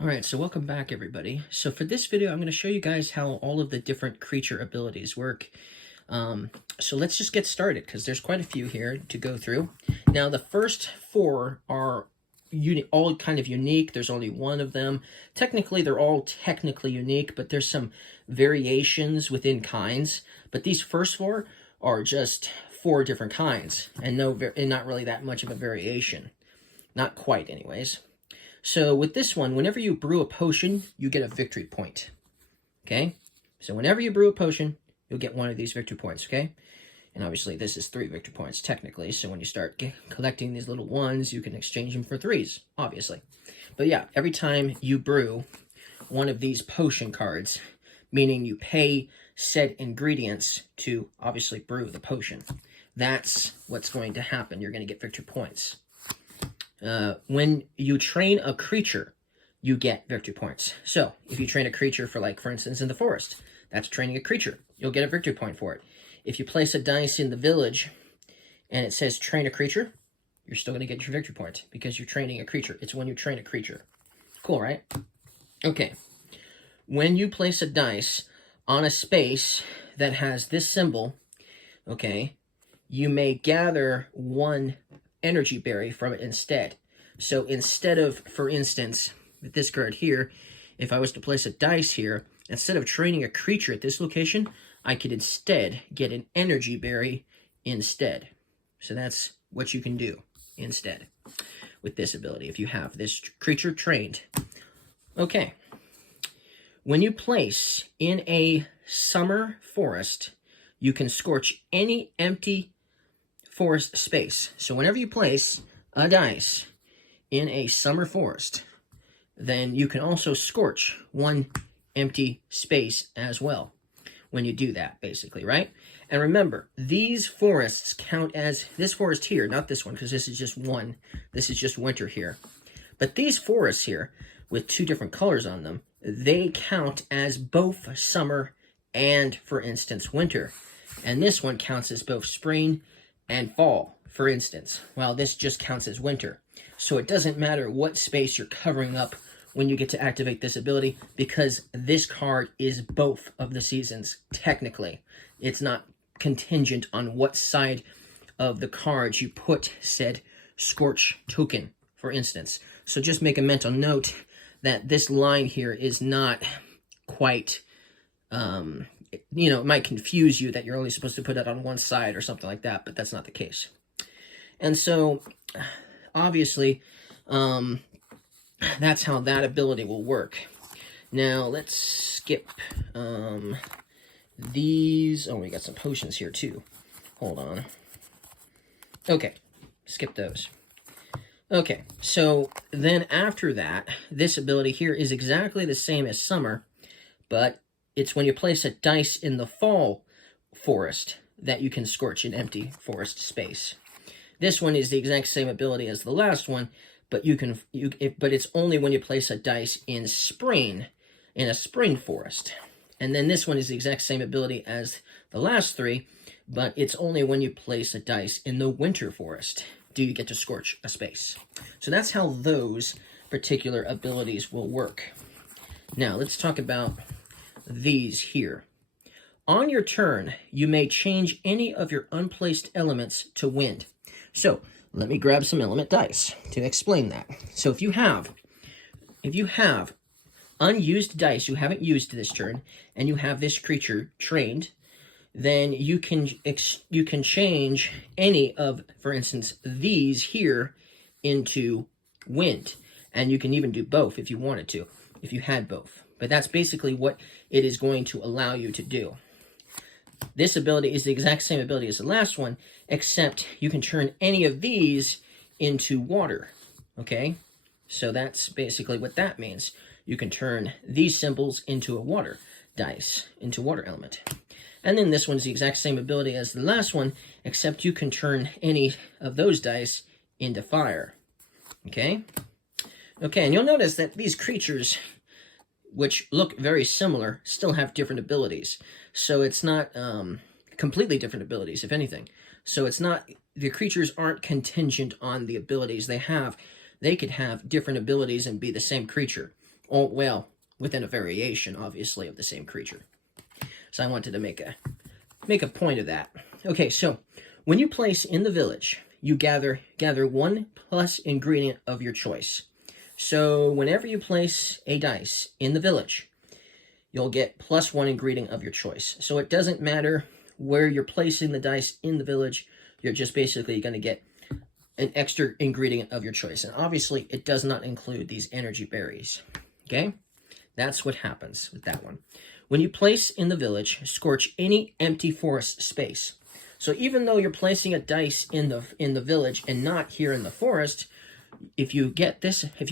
All right, so welcome back, everybody. So for this video, I'm going to show you guys how all of the different creature abilities work. So let's just get started, because there's quite a few here to go through. Now, the first four are all kind of unique. There's only one of them. Technically, they're all technically unique, but there's some variations within kinds. But these first four are just four different kinds, and not really that much of a variation. Not quite, anyways. So with this one, whenever you brew a potion, you get a victory point. Okay? So whenever you brew a potion, you'll get one of these victory points, okay? And obviously this is 3 victory points, technically. So when you start collecting these little ones, you can exchange them for 3s, obviously. But yeah, every time you brew one of these potion cards, meaning you pay said ingredients to obviously brew the potion, that's what's going to happen. You're going to get victory points. When you train a creature, you get victory points. So if you train a creature for instance, in the forest, that's training a creature. You'll get a victory point for it. If you place a dice in the village and it says train a creature, you're still going to get your victory point because you're training a creature. It's when you train a creature. Cool, right? Okay. When you place a dice on a space that has this symbol, okay, you may gather 1 energy berry from it instead. So instead of, for instance, with this card here, if I was to place a dice here, instead of training a creature at this location, I could instead get an energy berry instead. So that's what you can do instead with this ability if you have this creature trained. Okay. When you place in a summer forest, you can scorch any empty forest space. So whenever you place a dice in a summer forest, then you can also scorch 1 empty space as well when you do that, basically, right? And remember, these forests count as, this forest here, not this one, because this is just one. This is just winter here. But these forests here, with 2 different colors on them, they count as both summer and, for instance, winter. And this one counts as both spring and fall, for instance, while this just counts as winter. So it doesn't matter what space you're covering up when you get to activate this ability, because this card is both of the seasons, technically. It's not contingent on what side of the cards you put said Scorch token, for instance. So just make a mental note that this line here is not quite, it might confuse you that you're only supposed to put it on one side or something like that, but that's not the case. And so, obviously, that's how that ability will work. Now, let's skip these. Oh, we got some potions here, too. Hold on. Okay, skip those. Okay, so then after that, this ability here is exactly the same as summer, but it's when you place a dice in the fall forest that you can scorch an empty forest space. This one is the exact same ability as the last one, but but it's only when you place a dice in spring, in a spring forest. And then this one is the exact same ability as the last 3, but it's only when you place a dice in the winter forest do you get to scorch a space. So that's how those particular abilities will work. Now, let's talk about these here. On your turn, you may change any of your unplaced elements to wind. So let me grab some element dice to explain that. So if you have unused dice you haven't used this turn, and you have this creature trained, then you can change any of, for instance, these here into wind. And you can even do both if you wanted to, if you had both. But that's basically what it is going to allow you to do. This ability is the exact same ability as the last one, except you can turn any of these into water, okay? So that's basically what that means. You can turn these symbols into a water dice, into water element. And then this one's the exact same ability as the last one, except you can turn any of those dice into fire, okay? Okay, and you'll notice that these creatures, which look very similar, still have different abilities. So it's not completely different abilities, if anything. So it's not, the creatures aren't contingent on the abilities they have. They could have different abilities and be the same creature. Oh, well, within a variation, obviously, of the same creature. So I wanted to make a point of that. Okay, so when you place in the village, you gather 1 plus ingredient of your choice. So whenever you place a dice in the village, you'll get +1 ingredient of your choice. So it doesn't matter where you're placing the dice in the village, you're just basically going to get an extra ingredient of your choice. And obviously, it does not include these energy berries. Okay? That's what happens with that one. When you place in the village, scorch any empty forest space. So even though you're placing a dice in the village and not here in the forest, if you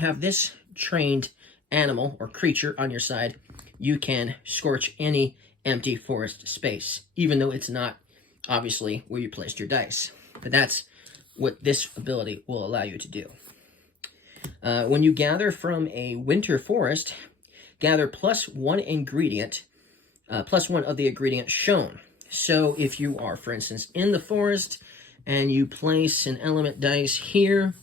have this trained animal or creature on your side, you can scorch any empty forest space, even though it's not obviously where you placed your dice. But that's what this ability will allow you to do. When you gather from a winter forest, gather +1 ingredient, +1 of the ingredient shown. So if you are, for instance, in the forest and you place an element dice here,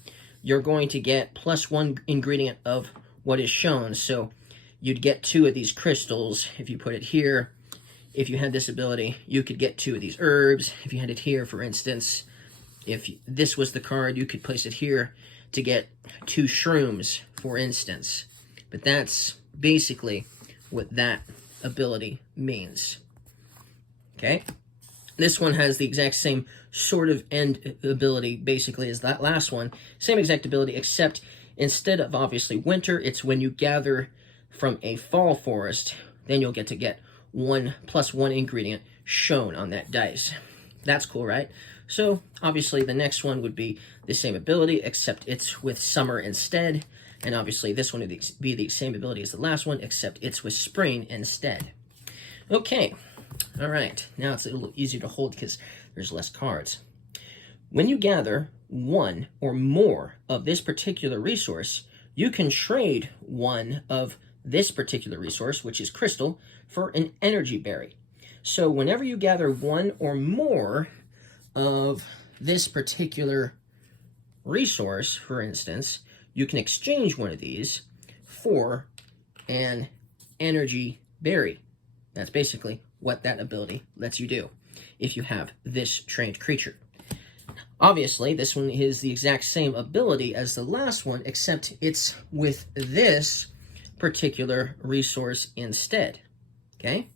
you're going to get +1 ingredient of what is shown. So you'd get 2 of these crystals if you put it here. If you had this ability, you could get 2 of these herbs. If you had it here, for instance, if this was the card, you could place it here to get 2 shrooms, for instance. But that's basically what that ability means. Okay? This one has the exact same sort of end ability, basically, as that last one. Same exact ability, except instead of, obviously, winter, it's when you gather from a fall forest, then you'll get 1 +1 ingredient shown on that dice. That's cool, right? So, obviously, the next one would be the same ability, except it's with summer instead. And obviously, this one would be the same ability as the last one, except it's with spring instead. Okay. All right. Now it's a little easier to hold because there's less cards. When you gather 1 or more of this particular resource, you can trade 1 of this particular resource, which is crystal, for an energy berry. So whenever you gather 1 or more of this particular resource, for instance, you can exchange 1 of these for an energy berry. That's basically what that ability lets you do if you have this trained creature. Obviously, this one is the exact same ability as the last one, except it's with this particular resource instead. Okay?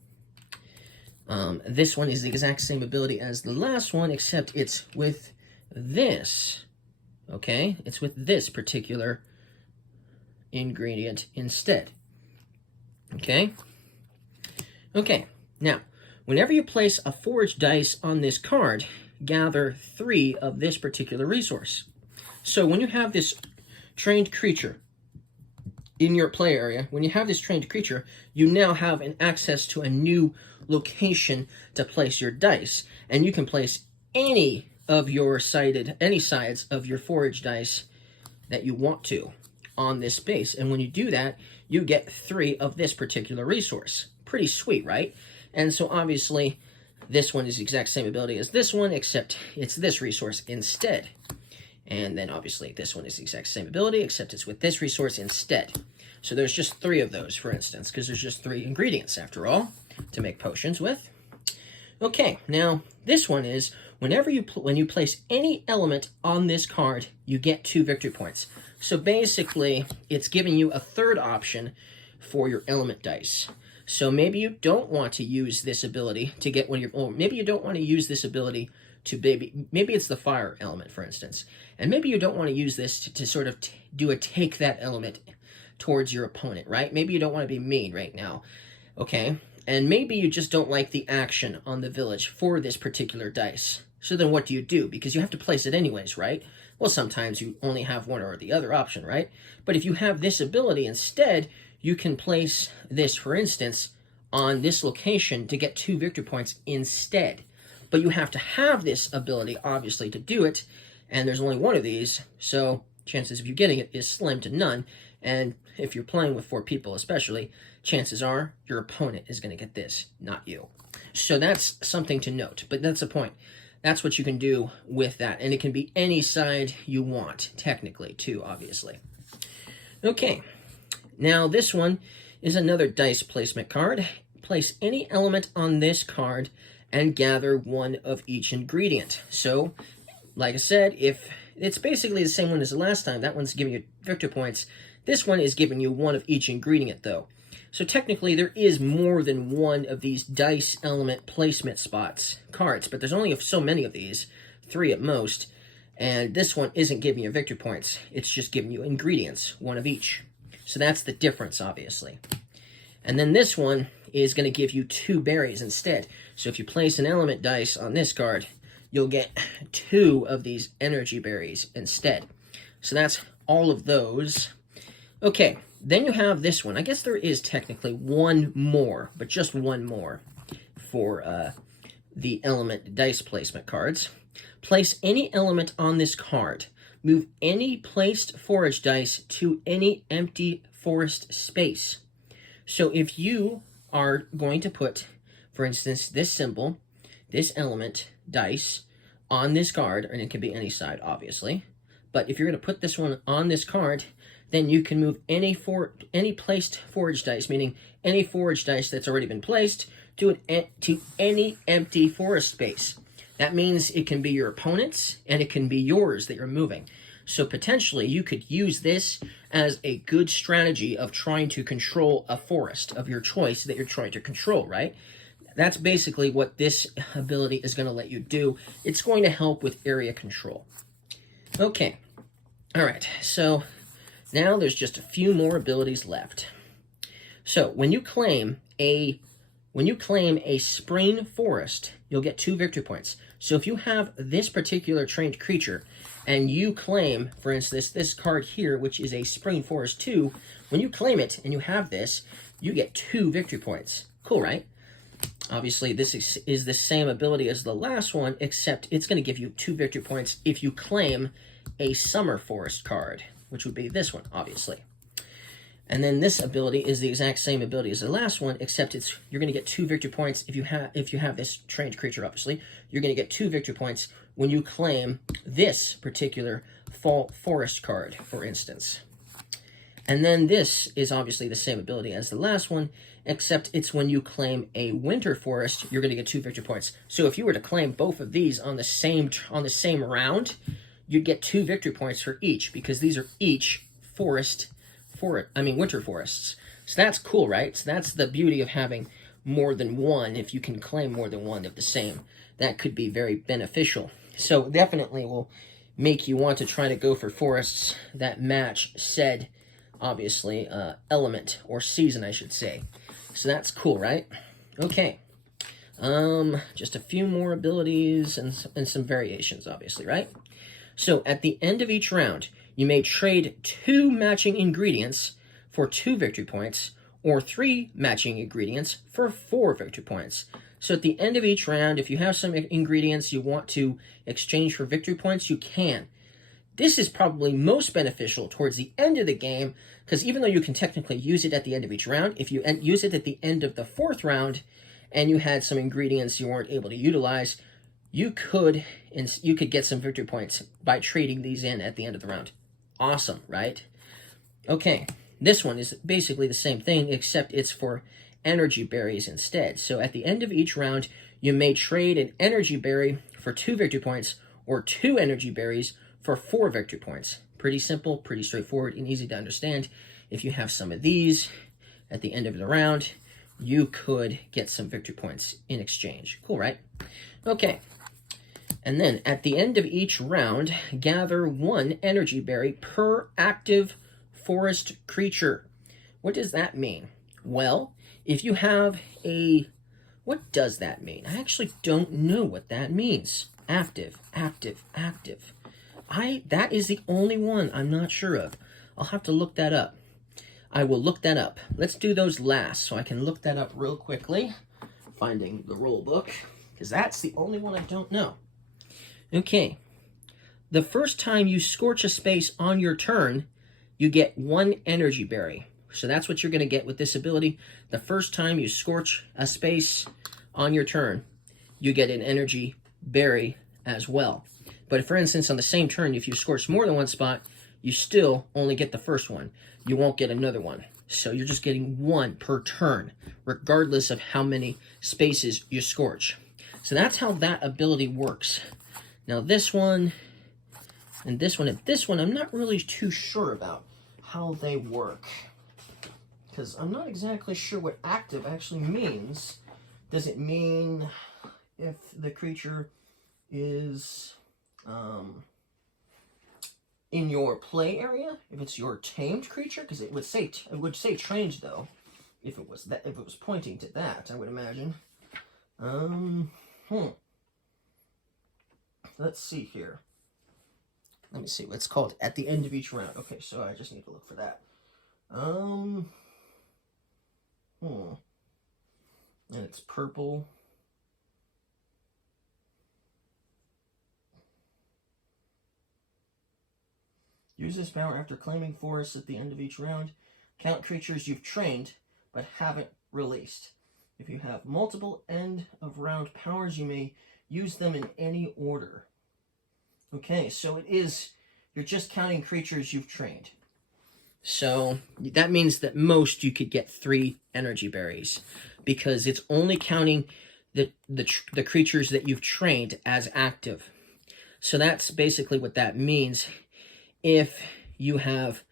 This one is the exact same ability as the last one, except it's with this. Okay? It's with this particular ingredient instead. Okay? Okay, now, whenever you place a forage dice on this card, gather 3 of this particular resource. So when you have this trained creature in your play area, when you have this trained creature, you now have an access to a new location to place your dice. And you can place any sides of your forage dice that you want to on this space. And when you do that, you get 3 of this particular resource. Pretty sweet, right? And so obviously, this one is the exact same ability as this one, except it's this resource instead. And then obviously, this one is the exact same ability, except it's with this resource instead. So there's just 3 of those, for instance, because there's just 3 ingredients, after all, to make potions with. Okay, now, this one is, when you place any element on this card, you get 2 victory points. So basically, it's giving you a third option for your element dice. So maybe you don't want to use this ability to get or maybe you don't want to use this ability to maybe it's the fire element, for instance. And maybe you don't want to use this to sort of do a take that element towards your opponent, right? Maybe you don't want to be mean right now, okay? And maybe you just don't like the action on the village for this particular dice. So then what do? Because you have to place it anyways, right? Well, sometimes you only have one or the other option, right? But if you have this ability instead, you can place this, for instance, on this location to get 2 victory points instead. But you have to have this ability, obviously, to do it, and there's only 1 of these, so chances of you getting it is slim to none. And if you're playing with 4 people especially, chances are your opponent is going to get this, not you. So that's something to note, but that's the point. That's what you can do with that, and it can be any side you want, technically, too, obviously. Okay. Now this one is another dice placement card. Place any element on this card and gather one of each ingredient. So, like I said, if it's basically the same one as the last time, that one's giving you victory points. This one is giving you one of each ingredient, though. So technically, there is more than one of these dice element placement spots cards, but there's only so many of these, 3 at most, and this one isn't giving you victory points. It's just giving you ingredients, one of each. So that's the difference, obviously. And then this one is going to give you 2 berries instead. So if you place an element dice on this card, you'll get 2 of these energy berries instead. So that's all of those. Okay, then you have this one. I guess there is technically one more, but just one more for the element dice placement cards. Place any element on this card. Move any placed forage dice to any empty forest space. So if you are going to put, for instance, this symbol, this element dice on this card, and it can be any side, obviously, but if you're going to put this one on this card, then you can move any placed forage dice, meaning any forage dice that's already been placed, to any empty forest space. That means it can be your opponent's, and it can be yours that you're moving. So potentially, you could use this as a good strategy of trying to control a forest of your choice that you're trying to control, right? That's basically what this ability is going to let you do. It's going to help with area control. Okay. All right. So now there's just a few more abilities left. So when you claim a spring forest, you'll get 2 victory points. So if you have this particular trained creature and you claim, for instance, this card here, which is a spring forest 2, when you claim it and you have this, you get 2 victory points. Cool, right? Obviously, this is the same ability as the last one, except it's going to give you 2 victory points if you claim a summer forest card, which would be this one, obviously. And then this ability is the exact same ability as the last one, except you're going to get 2 victory points if you have this trained creature, obviously. You're going to get 2 victory points when you claim this particular fall forest card, for instance. And then this is obviously the same ability as the last one, except it's when you claim a winter forest, you're going to get 2 victory points. So if you were to claim both of these on the same round, you'd get 2 victory points for each, because these are each winter forests. So that's cool, right? So that's the beauty of having more than one. If you can claim more than one of the same, that could be very beneficial. So definitely will make you want to try to go for forests that match said, obviously, element or season, I should say. So that's cool, right? Okay. Just a few more abilities and some variations, obviously, right? So at the end of each round, you may trade 2 matching ingredients for 2 victory points, or 3 matching ingredients for 4 victory points. So at the end of each round, if you have some ingredients you want to exchange for victory points, you can. This is probably most beneficial towards the end of the game, because even though you can technically use it at the end of each round, if you use it at the end of the 4th round, and you had some ingredients you weren't able to utilize, you could get some victory points by trading these in at the end of the round. Awesome, right? Okay, this one is basically the same thing, except it's for energy berries instead. So at the end of each round, you may trade an energy berry for 2 victory points, or 2 energy berries for 4 victory points. Pretty simple, pretty straightforward, and easy to understand. If you have some of these at the end of the round, you could get some victory points in exchange. Cool, right? Okay. And then, at the end of each round, gather 1 energy berry per active forest creature. What does that mean? Well, if you have a... What does that mean? I actually don't know what that means. Active, active, active. That is the only one I'm not sure of. I'll have to look that up. I will look that up. Let's do those last, so I can look that up real quickly. Finding the rule book, because that's the only one I don't know. Okay, the first time you scorch a space on your turn, you get 1 energy berry. So that's what you're going to get with this ability. The first time you scorch a space on your turn, you get an energy berry as well. But for instance, on the same turn, if you scorch more than 1 spot, you still only get the first one. You won't get another one. So you're just getting one per turn, regardless of how many spaces you scorch. So that's how that ability works. Now this one, and this one, I'm not really too sure about how they work, because I'm not exactly sure what active actually means. Does it mean if the creature is in your play area, if it's your tamed creature? Because it would say trained though, if it was pointing to that, I would imagine. Let's see here. Let me see what's called at the end of each round. Okay, so I just need to look for that. And it's purple. Use this power after claiming forests at the end of each round. Count creatures you've trained but haven't released. If you have multiple end of round powers, you may use them in any order. Okay, so you're just counting creatures you've trained. So that means that most you could get 3 energy berries, because it's only counting the creatures that you've trained as active. So that's basically what that means. If you have,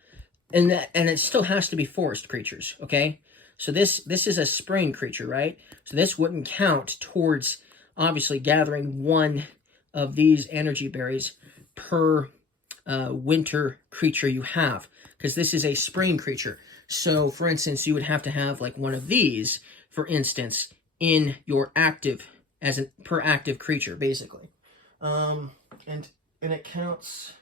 and it still has to be forest creatures, okay? So this is a spring creature, right? So this wouldn't count towards obviously gathering one of these energy berries per winter creature you have, because this is a spring creature. So for instance, you would have to have like one of these, for instance, in your active, as a per active creature, basically. And it counts,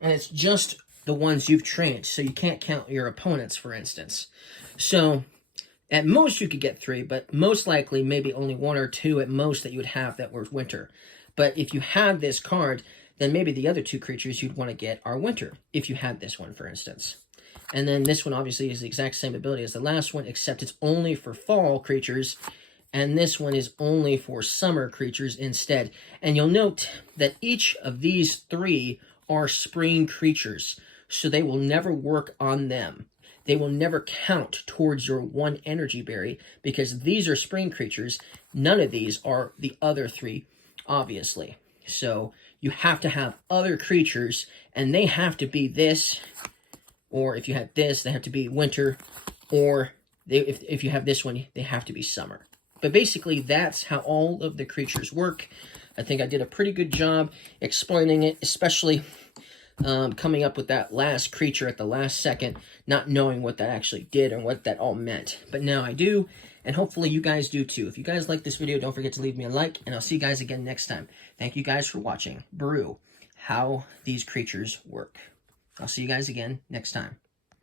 and it's just the ones you've trained, so you can't count your opponents, for instance. So at most you could get 3, but most likely maybe only 1 or 2 at most that you would have that were winter. But if you had this card, then maybe the other 2 creatures you'd want to get are winter, if you had this one, for instance. And then this one obviously is the exact same ability as the last one, except it's only for fall creatures, and this one is only for summer creatures instead. And you'll note that each of these 3 are spring creatures, so they will never work on them. They will never count towards your 1 energy berry, because these are spring creatures. None of these are the other 3, obviously. So you have to have other creatures, and they have to be this, or if you have this, they have to be winter, or if you have this one, they have to be summer. But basically, that's how all of the creatures work. I think I did a pretty good job explaining it, especially coming up with that last creature at the last second, not knowing what that actually did or what that all meant. But now I do, and hopefully you guys do too. If you guys like this video, don't forget to leave me a like, and I'll see you guys again next time. Thank you guys for watching Brew, how these creatures work. I'll see you guys again next time.